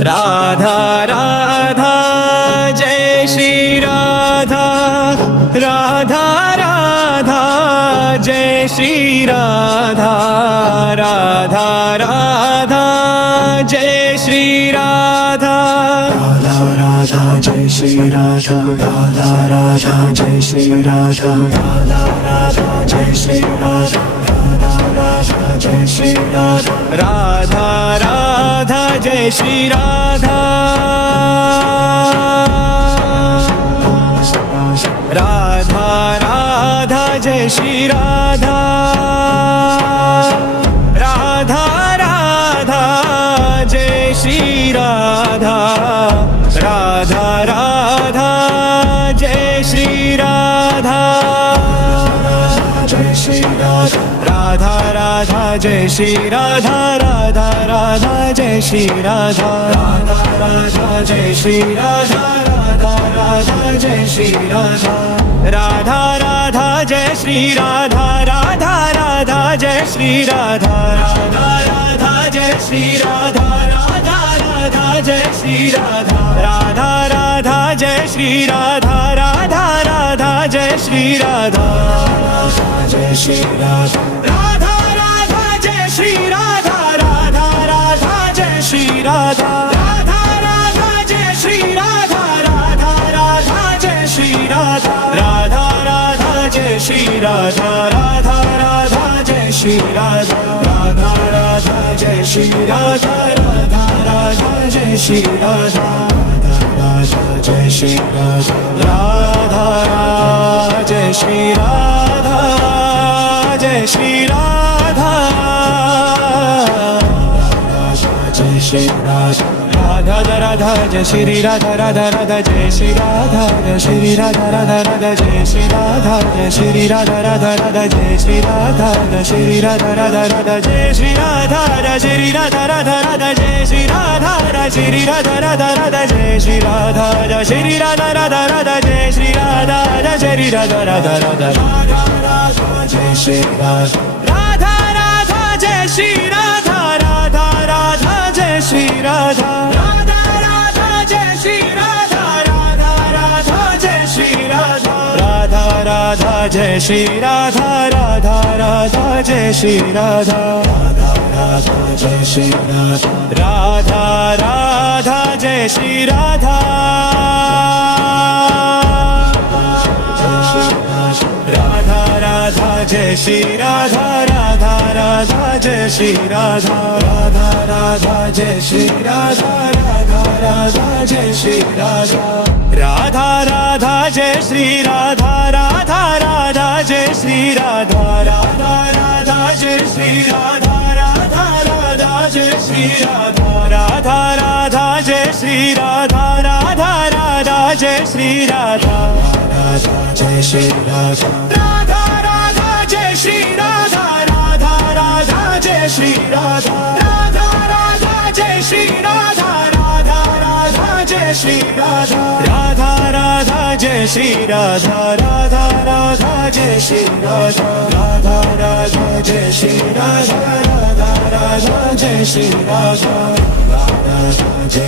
Radha Radha Jai Shri Radha Radha Radha Jai Shri Radha Radha Radha Jai Shri Radha Radha Radha Jai Shri Radha Radha Radha Jai Shri Radha Radha Radha Jai Shri Radha Jai Shri Radha Radha Radha Jai Shri Radha Radha Radha Jai Shri Radha Radha Radha Jai Shri Radha Radha Radha Jai Shri Radha Jai Shri Radha Radha Radha Jai Shri Radha Radha Radha Jai Shri Radha Radha Radha Jai Shri Radha Radha Radha Jai Shri Radha Radha Radha Jai Shri Radha Radha Radha Jai Shri Radha Radha Radha Jai Shri Radha Radha Radha Jai Shri Radha Radha Radha Jai Shri Radha Radha Radha Jai Shri Radha Jai Shri Radha Radha Radha Jai Shri Radha Radha Radha Jai Shri Radha Radha Radha Jai Shri Radha Radha Radha Jai Shri Radha Radha Radha Jai Shri Radha Radha Radha Jai Shri Radha Radha Radha Jai Shri Radha Radha Radha Jai Shri Radha Radha Jai Shri Radha Radha Jai Shri Radha Jai Shri Radha Jai Shri Radha Radha Radha Jai Shri Radha Radha Radha Jai Shri Radha Jai Shri Radha Radha Radha Jai Shri Radha Jai Shri Radha Radha Radha Jai Shri Radha Jai Shri Radha Radha Radha Jai Shri Radha Jai Shri Radha Radha Radha Jai Shri Radha Jai Shri Radha Radha Radha Jai Shri Radha Jai Shri Radha Radha Radha Jai Shri Radha Jai Shri Radha Radha Radha Radha Jai Shri Radha Radha Radha Jai Shri Radha Radha Radha Jai Shri Radha Radha Radha Jai Shri Radha Radha Radha Jai Shri Radha Radha Radha Jai Shri Radha Radha Radha Jai Shri Radha Radha Radha Jai Shri Radha Radha Radha Jai Shri Radha Radha Radha Jai Shri Radha Radha Radha Jai Shri Radha Radha Radha Jai Shri Radha Radha Radha Jai Shri Radha Radha Radha Jai Shri Radha Radha Radha Jai Shri Radha Radha Radha Jai Shri Radha Radha Radha Jai Shri Radha Radha Radha Jai Shri Radha Radha Radha Jai Shri Radha Radha Jai Shri Radha Radha Radha Jai Shri Radha Radha Radha Jai Shri Radha Radha Radha Jai Shri Radha Radha Radha Jai Shri Radha Radha Radha Jai Shri Radha Radha Radha Jai Shri Radha Radha Radha Jai Shri Radha Radha Radha Jai Shri Radha Radha Jai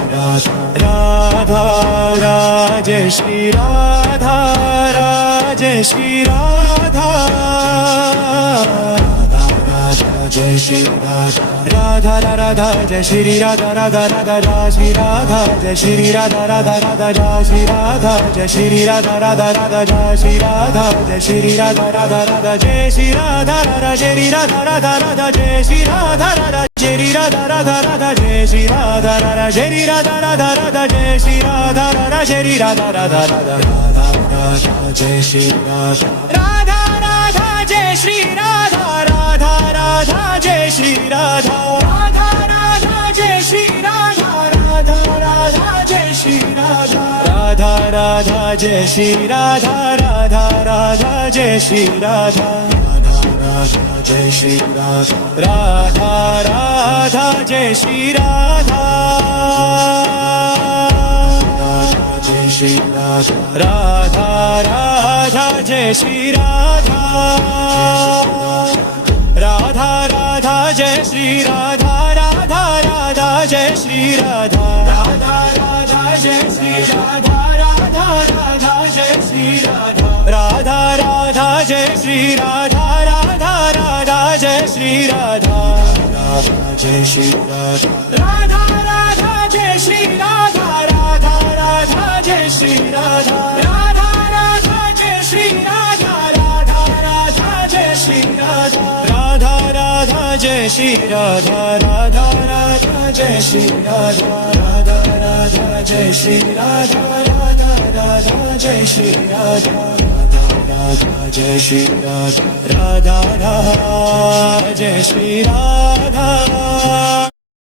Shri Radha Radha Jai Shri Radha Jai Shri Radha Jai Shri Radha Radha Radha Jai Shri Radha Radha Radha Shri Radha Jai Shri Radha Radha Radha Jai Shri Radha Jai Shri Radha Radha Radha Jai Shri Radha Jai Shri Radha Radha Radha Jai Shri Radha Radha Shri Radha Radha Radha Jai Shri Radha Radha Shri Radha Radha Radha Jai Shri Radha Radha Shri Radha Radha Radha Jai Shri Radha Radha Shri Radha Radha Radha Radha Jai Shri Radha Radha Radha Jai Shri Radha Radha Radha Jai Shri Radha Radha Radha Jai Shri Radha Radha Radha Jai Shri Radha Radha Radha Jai Shri Radha Radha Radha Jai Shri Radha Radha Jai Shri Radha Radha Radha Jai Shri Radha Jai Shri Radha Radha Radha Jai Shri Radha Radha Radha Jai Shri Radha Radha Radha Jai Shri Radha Radha Radha Jai Shri Radha Radha Radha Jai Shri Radha Radha Radha Jai Shri Radha Radha Radha Jai Shri Radha Radha Jai Shri Radha Radha Radha Jai Shri Radha Radha Radha Jai Shri Radha Radha Radha Jai Shri Radha Radha Radha Jai Shri Radha Radha Radha Jai Shri Radha Radha Radha Jai Shri Radha Radha Radha Jai Shri Radha Radha Radha Jai Shri Radha Radha Jai Shri Radha Radha Radha Jai Shri Radha